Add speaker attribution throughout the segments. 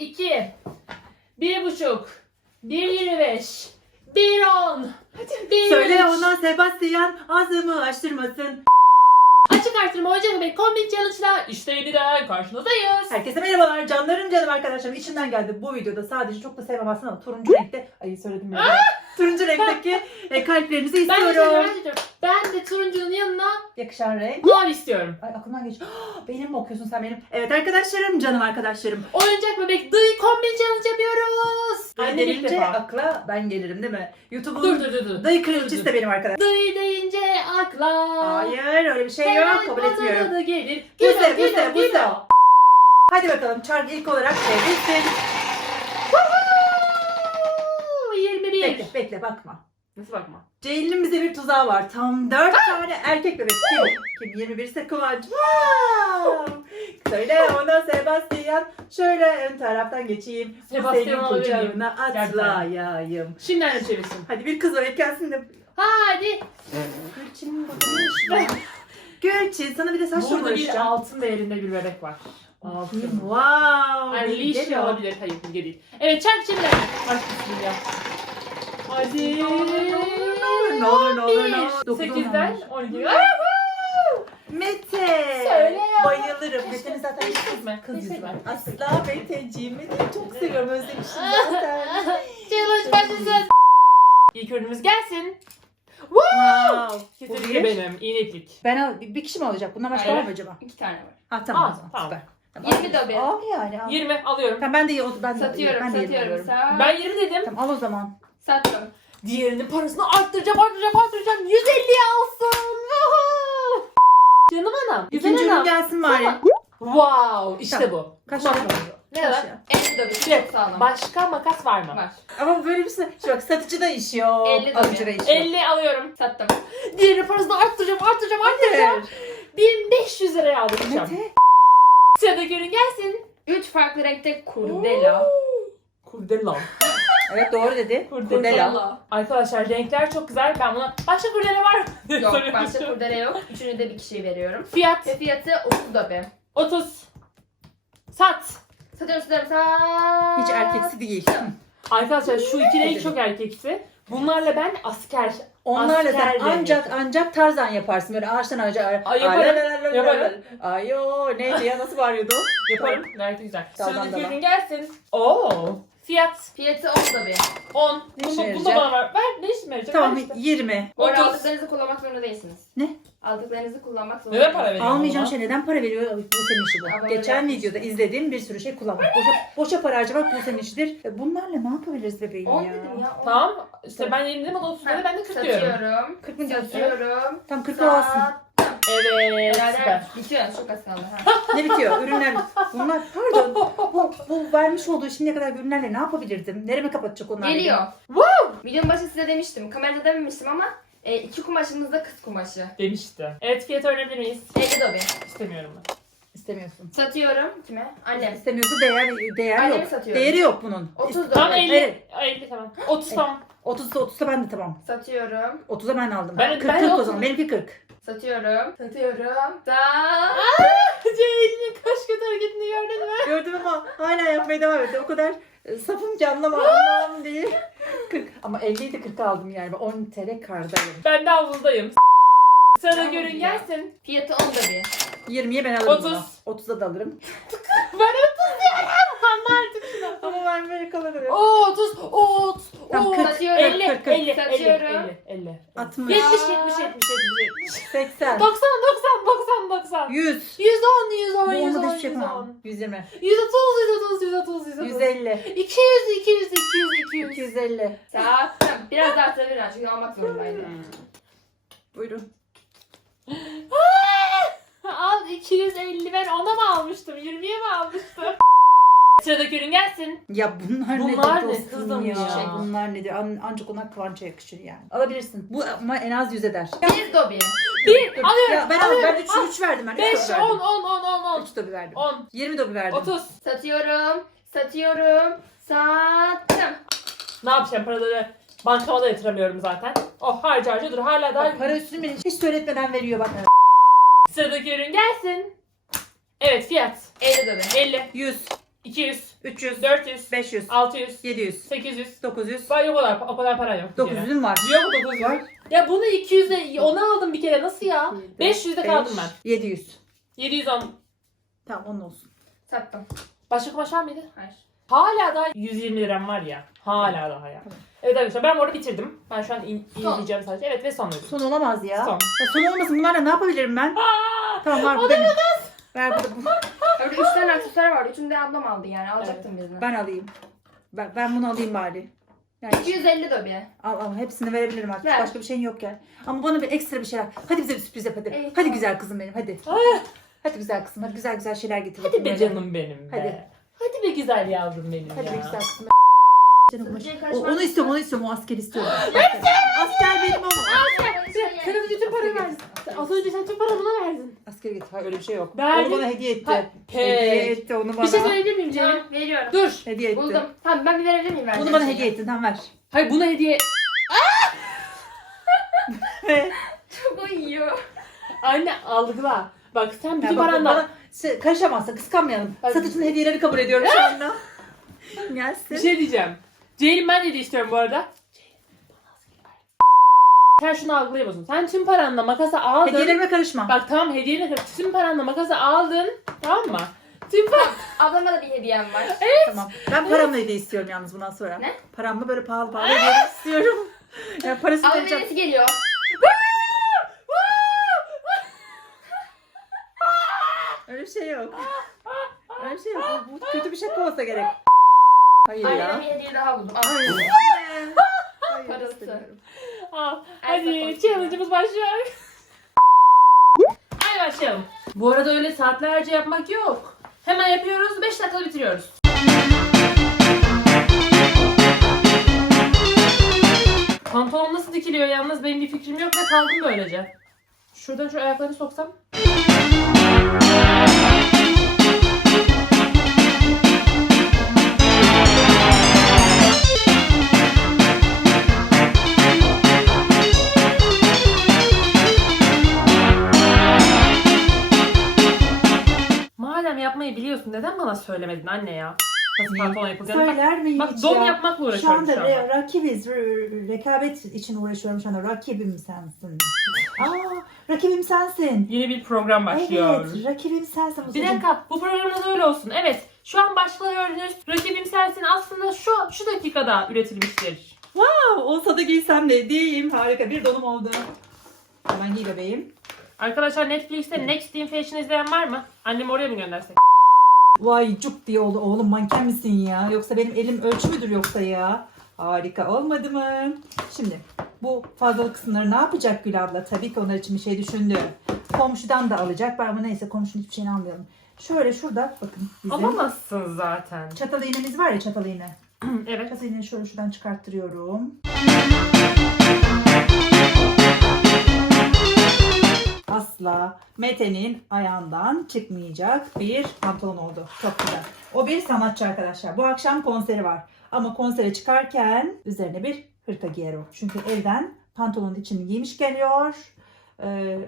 Speaker 1: 2, 1,5, 1,25, 1,10, 1,3.
Speaker 2: Söyle ona Sebastian ağzımı açtırmasın.
Speaker 1: Açık artırma oyuncak ve kombin challenge'la işte yeniden karşınızdayız.
Speaker 2: Herkese merhabalar canlarım canım arkadaşlarım. İçimden geldi bu videoda sadece çok da sevmem aslında ama turuncu renkte. Ay söyledim ya. Turuncu renkteki e, kalplerinizi
Speaker 1: Ben de
Speaker 2: istiyorum.
Speaker 1: söylüyorum, ben de söylüyorum. Ben de turuncunun yanına
Speaker 2: Yakışan renk.
Speaker 1: mavi istiyorum.
Speaker 2: Ay aklımdan geç. benim mi okuyorsun sen benim? Evet arkadaşlarım canım arkadaşlarım.
Speaker 1: Oyuncak bebek dıy kombin challenge yapıyoruz.
Speaker 2: Dayı
Speaker 1: Annem ilk
Speaker 2: denince
Speaker 1: defa.
Speaker 2: akla ben gelirim değil mi? YouTube'un
Speaker 1: Dur dur dur dur.
Speaker 2: dayı kraliçesi de benim arkadaşım.
Speaker 1: Dıy deyince akla.
Speaker 2: Hayır öyle bir şey yok
Speaker 1: Hemen
Speaker 2: kabul
Speaker 1: bana
Speaker 2: etmiyorum.
Speaker 1: da gelir. Güzel, güzel, güzel.
Speaker 2: Hadi bakalım çark ilk olarak çevrilsin.
Speaker 1: 21.
Speaker 2: Bekle bakma.
Speaker 1: Nasıl bakma?
Speaker 2: Ceylin'in bize bir tuzağı var. Tam dört tane erkek bebek. Kim? Kim? 21 ise Kıvanç. Wow! Söyle ona Sebastian. Şöyle ön taraftan geçeyim.
Speaker 1: Sebastian
Speaker 2: Senin
Speaker 1: olabilir miyim?
Speaker 2: kucağına atlayayım.
Speaker 1: Şimdi anne çevirsin.
Speaker 2: Hadi bir kız bebek gelsin de.
Speaker 1: Hadi.
Speaker 2: Gülçin'in bakmış mı? Gülçin sana bir de saç
Speaker 1: Burada bir
Speaker 2: uğraşacağım.
Speaker 1: altın değerinde bir bebek var. Altın.
Speaker 2: Wow.
Speaker 1: Yani
Speaker 2: Bilge
Speaker 1: leash
Speaker 2: o?
Speaker 1: olabilir. Hayır bilge değil. Evet çark çevir anne. Başlasın ya. Hadi.
Speaker 2: Ne olur ne olur ne olur ne olur. Dokuz, on,
Speaker 1: 8'den
Speaker 2: on beş.
Speaker 1: 12.
Speaker 2: Mete.
Speaker 1: Söyle ya.
Speaker 2: Bayılırım. Mete'nin zaten
Speaker 1: Hiç
Speaker 2: kız
Speaker 1: Hiç
Speaker 2: yüzü
Speaker 1: kızma.
Speaker 2: var. Asla Meteciğim. Mete'yi çok seviyorum. Özlemişim zaten.
Speaker 1: Challenge başlasın. İlk ürünümüz gelsin.
Speaker 2: wow. Bu
Speaker 1: Kesinlikle
Speaker 2: bir.
Speaker 1: benim. İğneklik.
Speaker 2: Ben al, bir bir kişi mi alacak? Bundan başka
Speaker 1: Hayır.
Speaker 2: var mı acaba?
Speaker 3: İki tane var.
Speaker 2: Ha tamam
Speaker 1: Al,
Speaker 2: o zaman.
Speaker 1: tamam.
Speaker 2: Süper. Tamam.
Speaker 3: 20 de bir.
Speaker 2: Al yani al.
Speaker 1: 20 alıyorum.
Speaker 2: Tamam ben de ben de
Speaker 3: Satıyorum,
Speaker 2: ben de yirmi
Speaker 3: satıyorum.
Speaker 2: alıyorum.
Speaker 3: Sat.
Speaker 1: Ben 20 dedim.
Speaker 2: Tamam al o zaman.
Speaker 3: Sattım.
Speaker 1: Diğerinin parasını arttıracağım, arttıracağım, arttıracağım. 150 alsın. Woohoo! Canım anam. Güzel
Speaker 2: İkinci ürün
Speaker 1: anam.
Speaker 2: gelsin bari.
Speaker 1: Wow, işte bu.
Speaker 2: Kaç lira?
Speaker 1: Ne
Speaker 2: Kaç
Speaker 1: var?
Speaker 2: lira?
Speaker 3: 50 de bir.
Speaker 1: Şey,
Speaker 3: Çok sağlam.
Speaker 1: Başka makas var mı?
Speaker 3: Var.
Speaker 2: Ama böyle bir şey. Şu bak satıcı da iş yok.
Speaker 3: 50
Speaker 2: Alıcı da iş yok.
Speaker 1: 50 alıyorum.
Speaker 3: Sattım.
Speaker 1: Diğerinin parasını arttıracağım, arttıracağım, arttıracağım. 1500 liraya aldıracağım.
Speaker 2: Mete.
Speaker 1: Sıradaki ürün gelsin.
Speaker 3: 3 farklı renkte kurdela.
Speaker 1: Kurdela.
Speaker 2: Evet doğru dedi.
Speaker 1: Kurdela.
Speaker 2: Kurdela.
Speaker 1: Arkadaşlar renkler çok güzel. Ben buna başka kurdele var mı? diye
Speaker 3: Yok
Speaker 1: soruyorum.
Speaker 3: başka kurdele yok. Üçünü de bir kişiye veriyorum.
Speaker 1: Fiyat
Speaker 3: Ve fiyatı 30 da bir.
Speaker 1: 30. Sat.
Speaker 3: Satıyorum satıyorum sat.
Speaker 2: Hiç erkeksi değil.
Speaker 1: Arkadaşlar şu iki renk çok erkeksi. Bunlarla ben asker.
Speaker 2: Onlarla sen
Speaker 1: Asker
Speaker 2: ancak ancak tarzan yaparsın. Böyle ağaçtan ağaca.
Speaker 1: Ay, yaparım, yaparım.
Speaker 2: Ayo neydi ya nasıl bağırıyordu?
Speaker 1: Yaparım. Gayet güzel.
Speaker 2: Tamam,
Speaker 1: Sıradaki ürün gelsin. Oo. Fiyat
Speaker 3: Fiyatı 10 da bir.
Speaker 1: 10.
Speaker 2: Ne
Speaker 1: Bunu,
Speaker 2: işe
Speaker 1: bunu da
Speaker 2: yarayacak?
Speaker 1: bana ver. Ver ne işime yarayacak?
Speaker 2: Tamam
Speaker 1: Ver işte.
Speaker 2: 20.
Speaker 3: Bu arada
Speaker 1: 30.
Speaker 3: aldıklarınızı kullanmak zorunda değilsiniz.
Speaker 2: Ne?
Speaker 3: Aldıklarınızı kullanmak zorunda
Speaker 1: Neden para
Speaker 3: değilsiniz.
Speaker 1: veriyorsun?
Speaker 2: Almayacağım şey neden para veriyor? Bu senin işi bu.
Speaker 3: Ama
Speaker 2: Geçen
Speaker 3: öyle
Speaker 2: videoda izlediğim bir sürü şey kullanmak. Boşa, boşa para harcamak bu senin işidir. E, Bunlarla ne yapabiliriz bebeğim
Speaker 3: 10
Speaker 2: ya?
Speaker 3: dedim ya. 10.
Speaker 1: Tamam. İşte ben 20 dedim o da 30 dedi. Ben de 40 diyorum.
Speaker 3: Satıyorum.
Speaker 2: 40 mı diyorsun?
Speaker 3: Satıyorum.
Speaker 2: Tam 40 olsun.
Speaker 3: Sattım.
Speaker 1: Evet. Süper.
Speaker 3: Bitiyor. Çok az kaldı. Ha.
Speaker 2: Ne bitiyor? Ürünler. Bunlar pardon. Bu, bu vermiş olduğu şimdiye kadar ürünlerle ne yapabilirdim? Neremi kapatacak onlar?
Speaker 3: Geliyor.
Speaker 1: Woo!
Speaker 3: Videonun başında size demiştim. Kamerada dememiştim ama e, iki kumaşımız da kız kumaşı.
Speaker 1: Demişti. Evet fiyatı öğrenebilir miyiz?
Speaker 3: 50 dobi.
Speaker 1: İstemiyorum ben.
Speaker 2: İstemiyorsun.
Speaker 3: Satıyorum. Kime? Annem.
Speaker 2: İstemiyorsa değer değer
Speaker 3: Anneme
Speaker 2: yok.
Speaker 3: satıyorum.
Speaker 2: Değeri yok bunun.
Speaker 3: 30
Speaker 2: İst-
Speaker 3: da
Speaker 1: Tamam
Speaker 3: Evet.
Speaker 1: 50.
Speaker 2: Evet.
Speaker 1: 50 tamam. 30 tamam.
Speaker 2: 30'da 30'da ben de tamam.
Speaker 3: Satıyorum.
Speaker 2: 30'a ben aldım.
Speaker 1: Ben-
Speaker 2: 40
Speaker 1: ben
Speaker 2: 40 o zaman. Benimki 40.
Speaker 3: Satıyorum. Satıyorum. Da.
Speaker 1: Ceylin'in kaş göz hareketini gördün mü?
Speaker 2: Gördüm ama hala yapmaya devam ediyor. O kadar e, safım ki anlamam anlamam değil. 40 ama 50'yi de 40'a aldım yani. Ben 10 TL kardayım.
Speaker 1: Ben de havuzdayım. Sırada
Speaker 3: Tamam
Speaker 1: görün
Speaker 3: ya.
Speaker 1: gelsin.
Speaker 3: Fiyatı 10 dobi.
Speaker 2: 20'ye ben alırım
Speaker 1: 30.
Speaker 2: bunu. 30'a da alırım.
Speaker 1: Ben 30 diyorum. Anla artık şunu.
Speaker 2: Ama ben böyle kalırım.
Speaker 1: Oo 30. Oo 30.
Speaker 2: Tamam,
Speaker 1: Oo,
Speaker 2: kırk,
Speaker 3: 50,
Speaker 1: 50
Speaker 2: kırk,
Speaker 1: 50 50
Speaker 3: Satıyorum.
Speaker 1: 50 50.
Speaker 2: 60,
Speaker 1: 70 70 70 70.
Speaker 2: 80,
Speaker 1: 90 90 90 90.
Speaker 2: 100.
Speaker 1: 110 110
Speaker 2: Bu
Speaker 1: 110
Speaker 2: olmadı hiçbir şey
Speaker 1: 110.
Speaker 2: yapamam. 120,
Speaker 1: 130 130 130 130.
Speaker 2: 150,
Speaker 1: 200 200 200 200.
Speaker 2: 250.
Speaker 3: Sattım. Biraz daha arttırabilirim çünkü almak zorundaydım.
Speaker 2: Buyurun.
Speaker 1: Al 250 ben ona mı almıştım? 20'ye mi almıştım? Sıradaki ürün gelsin.
Speaker 2: Ya bunlar,
Speaker 1: Bunlar
Speaker 2: nedir
Speaker 1: ne
Speaker 2: dostum
Speaker 1: kızım
Speaker 2: ya?
Speaker 1: ya?
Speaker 2: Bunlar nedir? An- ancak onlar kıvança yakışır yani. Alabilirsin. Bu ama en az 100 eder.
Speaker 3: 1 dobi.
Speaker 1: Bir
Speaker 2: Dur.
Speaker 1: alıyorum.
Speaker 2: Ya ben al,
Speaker 1: alıyorum.
Speaker 2: ben 3
Speaker 1: Al.
Speaker 2: 3 verdim ben. 3
Speaker 1: 5
Speaker 2: dobi
Speaker 1: 10
Speaker 2: verdim.
Speaker 1: 10 10 10 10.
Speaker 2: 3 dobi verdim.
Speaker 1: 10
Speaker 2: 20 dobi verdim.
Speaker 1: 30.
Speaker 3: Satıyorum. Satıyorum. Sattım.
Speaker 1: Ne yapacağım paraları? Bankama da yatıramıyorum zaten. Oh harca harca dur hala daha.
Speaker 2: Bak, para üstünü beni hiç söyletmeden veriyor bak.
Speaker 1: Sıradaki ürün gelsin. Evet fiyat.
Speaker 3: 50 dobi.
Speaker 1: 50.
Speaker 2: 100.
Speaker 1: 200,
Speaker 2: 300,
Speaker 1: 400,
Speaker 2: 500,
Speaker 1: 600,
Speaker 2: 700,
Speaker 1: 800.
Speaker 2: 900,
Speaker 1: Vay o kadar, o kadar para yok. bir kere.
Speaker 2: 900'ün var.
Speaker 1: Yok mu 900 var? Ya bunu 200'de onu aldım bir kere nasıl ya? 500'de kaldım ben.
Speaker 2: 700.
Speaker 1: 710.
Speaker 2: Tamam onun olsun.
Speaker 3: Sattım.
Speaker 1: Başka kumaş var mıydı?
Speaker 3: Hayır.
Speaker 1: Hala daha 120 liram var ya. Hala daha ya. Evet arkadaşlar ben orada bitirdim. Ben şu an in,
Speaker 3: Son.
Speaker 1: inleyeceğim sadece. Evet ve son ürün.
Speaker 2: Son olamaz ya.
Speaker 1: Son.
Speaker 2: Ya son olmasın bunlarla ne yapabilirim ben? Tamam var bu benim. Ver burada bu.
Speaker 3: Öyle üç tane aksesuar vardı. Üçünü de ablam aldı yani. Alacaktım birini.
Speaker 2: Ben alayım. Ben, ben bunu alayım bari. Yani
Speaker 3: 250 de bir.
Speaker 2: al al hepsini verebilirim artık.
Speaker 3: Ver.
Speaker 2: Başka bir şeyin yok yani. Ama bana bir ekstra bir şeyler. Hadi bize bir sürpriz yap hadi.
Speaker 3: Evet,
Speaker 2: hadi
Speaker 3: tamam.
Speaker 2: güzel kızım benim hadi.
Speaker 1: Ah,
Speaker 2: Hadi güzel kızım hadi güzel güzel şeyler getir.
Speaker 1: Hadi be
Speaker 2: böyle.
Speaker 1: canım benim be.
Speaker 2: Hadi.
Speaker 1: Hadi be güzel yavrum benim
Speaker 2: Hadi
Speaker 1: ya.
Speaker 2: be güzel kızım. Canım baş-
Speaker 3: Sıcak
Speaker 2: O-
Speaker 3: karışmaz
Speaker 2: onu istiyorum onu istiyorum o asker istiyorum. asker benim ama.
Speaker 1: Sen önce tüm parayı verdin. Az önce sen tüm paranı bana verdin.
Speaker 2: Asker getir. Hayır öyle bir şey yok.
Speaker 1: Verdim.
Speaker 2: Onu bana hediye etti. Hediye
Speaker 1: pek.
Speaker 2: etti onu bana.
Speaker 1: Bir şey söyleyebilir miyim Ceylan?
Speaker 3: Tamam veriyorum.
Speaker 1: Dur.
Speaker 2: Hediye etti.
Speaker 3: Buldum. Tamam ben bir verebilir miyim?
Speaker 2: Bunu bana hediye ettin tamam ver.
Speaker 1: Hayır buna hediye...
Speaker 2: Ve
Speaker 3: Çok uyuyor.
Speaker 1: Anne algıla. Bak sen bütün paranla...
Speaker 2: bana karışamazsın kıskanmayalım. Satıcının hediyeleri kabul ediyorum şu anda. Gelsin.
Speaker 1: Bir şey diyeceğim. Ceylin ben hediye istiyorum bu arada. Sen şunu algılayamıyorsun. Sen tüm paranla makası aldın.
Speaker 2: Hediyelerime karışma.
Speaker 1: Bak tamam hediyeyle tüm paranla makası aldın. Tamam mı? Tüm par...
Speaker 3: Ablama da bir hediyem var.
Speaker 2: Tamam. Ben paramla hediye istiyorum yalnız bundan sonra.
Speaker 3: Ne?
Speaker 2: Paramla böyle pahalı pahalı hediye istiyorum. Ya parasını
Speaker 3: Ablam
Speaker 2: vereceğim.
Speaker 3: hediyesi geliyor.
Speaker 2: Öyle bir şey yok. Öyle bir şey yok. Bu, bu kötü bir şaka olsa gerek. Hayır
Speaker 3: Anneme
Speaker 2: ya.
Speaker 3: hediye daha buldum. Al.
Speaker 2: Hayır. Hayır.
Speaker 3: Parası.
Speaker 2: istemiyorum.
Speaker 1: Al. Hadi
Speaker 3: sefer
Speaker 1: challenge'ımız başlıyor. Hadi başlayalım. Bu arada öyle saatlerce yapmak yok. Hemen yapıyoruz. 5 dakikada bitiriyoruz. Pantolon nasıl dikiliyor yalnız benim bir fikrim yok ve kaldım böylece. Şuradan şu ayaklarını soksam. Madem yapmayı biliyorsun neden bana söylemedin anne ya? Nasıl pantolon yapılacağını? Bak,
Speaker 2: Söyler miyim
Speaker 1: bak
Speaker 2: hiç
Speaker 1: don
Speaker 2: ya?
Speaker 1: yapmakla
Speaker 2: Şu
Speaker 1: uğraşıyorum
Speaker 2: anda
Speaker 1: şu anda.
Speaker 2: re- rakibiz. re- rekabet için uğraşıyorum şu anda. Rakibim sensin. Aa, rakibim sensin.
Speaker 1: Yeni bir program başlıyor.
Speaker 2: Evet, rakibim sensin.
Speaker 1: Bir dakika bu programda da öyle olsun. Evet şu an gördüğünüz rakibim sensin aslında şu şu dakikada üretilmiştir.
Speaker 2: Wow, olsa da giysem de diyeyim. Harika bir donum oldu. Hemen giy bebeğim.
Speaker 1: Arkadaşlar Netflix'te Next in Fashion izleyen var mı? Annemi oraya mı göndersek?
Speaker 2: Vay cuk diye oldu. Oğlum manken misin ya? Yoksa benim elim ölçü müdür yoksa ya? Harika olmadı mı? Şimdi bu fazlalık kısımları ne yapacak Gül abla? Tabii ki onlar için bir şey düşündü. Komşudan da alacak. Ben ama neyse komşunun hiçbir şeyini almayalım. Şöyle şurada bakın bizim
Speaker 1: Alamazsın zaten.
Speaker 2: çatal iğnemiz var ya çatal iğne.
Speaker 1: evet.
Speaker 2: Çatal iğneyi şöyle şuradan çıkarttırıyorum. Asla Mete'nin ayağından çıkmayacak bir pantolon oldu. Çok güzel. O bir sanatçı arkadaşlar. Bu akşam konseri var. Ama konsere çıkarken üzerine bir hırka giyer o. Çünkü evden pantolonun içini giymiş geliyor. Ee,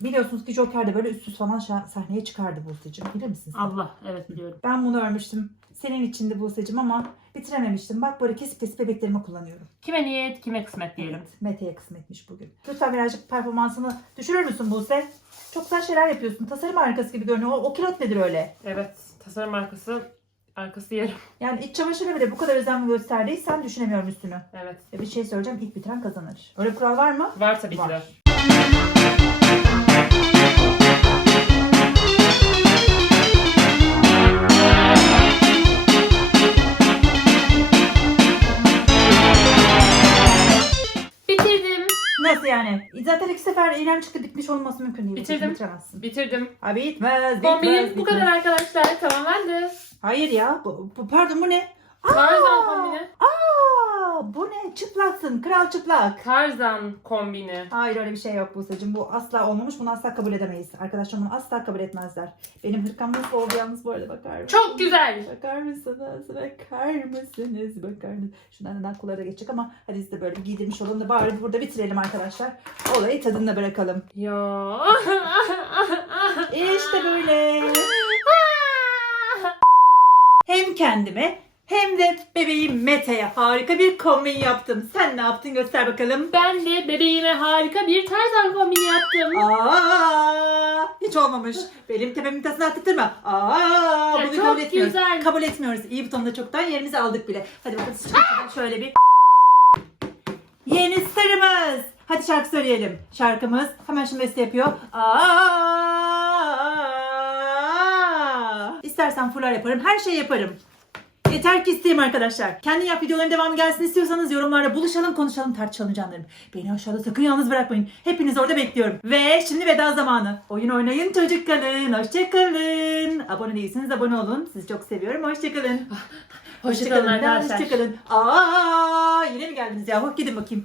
Speaker 2: biliyorsunuz ki Joker de böyle üstsüz falan sahneye çıkardı Buse'cim. Bilir misiniz?
Speaker 1: Allah evet biliyorum.
Speaker 2: Ben bunu örmüştüm. Senin için de Buse'cim ama bitirememiştim. Bak böyle kesip kesip bebeklerime kullanıyorum.
Speaker 1: Kime niyet kime kısmet diyelim.
Speaker 2: Evet, Mete'ye kısmetmiş bugün. Lütfen birazcık performansını düşürür müsün Buse? Çok güzel şeyler yapıyorsun. Tasarım harikası gibi görünüyor. O, o kilot nedir öyle?
Speaker 1: Evet tasarım arkası arkası yarım.
Speaker 2: Yani iç çamaşırı bile bu kadar özen gösterdiysen düşünemiyorum üstünü.
Speaker 1: Evet.
Speaker 2: Ve bir şey söyleyeceğim. ilk bitiren kazanır. Öyle kural var mı?
Speaker 1: Var tabii ki de.
Speaker 2: Eylem çıktı dikmiş olması mümkün değil.
Speaker 1: Bitirdim.
Speaker 2: Bitiremezsin.
Speaker 1: Bitirdim.
Speaker 2: Ha bitmez, bitmez,
Speaker 1: Kombinim bu
Speaker 2: bitmez.
Speaker 1: kadar arkadaşlar. Tamamlandı.
Speaker 2: Hayır ya. Bu, bu- pardon bu ne?
Speaker 1: Tarzan kombini.
Speaker 2: Aa, bu ne? Çıplaksın. Kral çıplak.
Speaker 1: Tarzan kombini.
Speaker 2: Hayır öyle bir şey yok Buse'cim. Bu asla olmamış. Bunu asla kabul edemeyiz. Arkadaşlarım bunu asla kabul etmezler. Benim hırkam nasıl oldu yalnız bu arada bakar mısınız?
Speaker 1: Çok güzel.
Speaker 2: Bakar mısınız? Bakar mısınız? Bakar mısınız? Şundan neden kolları da geçecek ama hadi biz de böyle bir giydirmiş olalım da bari burada bitirelim arkadaşlar. Olayı tadında bırakalım.
Speaker 1: Ya.
Speaker 2: İşte böyle. Hem kendime hem de bebeğim Mete'ye harika bir kombin yaptım. Sen ne yaptın göster bakalım.
Speaker 1: Ben de bebeğime harika bir tarzan kombini yaptım.
Speaker 2: Aa, hiç olmamış. Benim tepemin tasını attırma. Aa,
Speaker 1: Ya
Speaker 2: bunu
Speaker 1: çok
Speaker 2: kabul etmiyoruz.
Speaker 1: güzel.
Speaker 2: Kabul etmiyoruz. İyi butonda çoktan yerimizi aldık bile. Hadi bakalım şarkıdan şöyle bir. Yeni starımız. Hadi şarkı söyleyelim. Şarkımız hemen şimdi beste yapıyor. Aa, İstersen fular yaparım. Her şeyi yaparım. Yeter ki isteyeyim arkadaşlar. Kendi yap videoların devamı gelsin istiyorsanız yorumlarda buluşalım, konuşalım, tartışalım canlarım. Beni aşağıda sakın yalnız bırakmayın. Hepinizi orada bekliyorum. Ve şimdi veda zamanı. Oyun oynayın, çocuk kalın. Hoşçakalın. Abone değilseniz abone olun. Sizi çok seviyorum. Hoşçakalın.
Speaker 1: Hoşçakalın arkadaşlar.
Speaker 2: Hoşçakalın. Aa, yine mi geldiniz yahu? Gidin bakayım.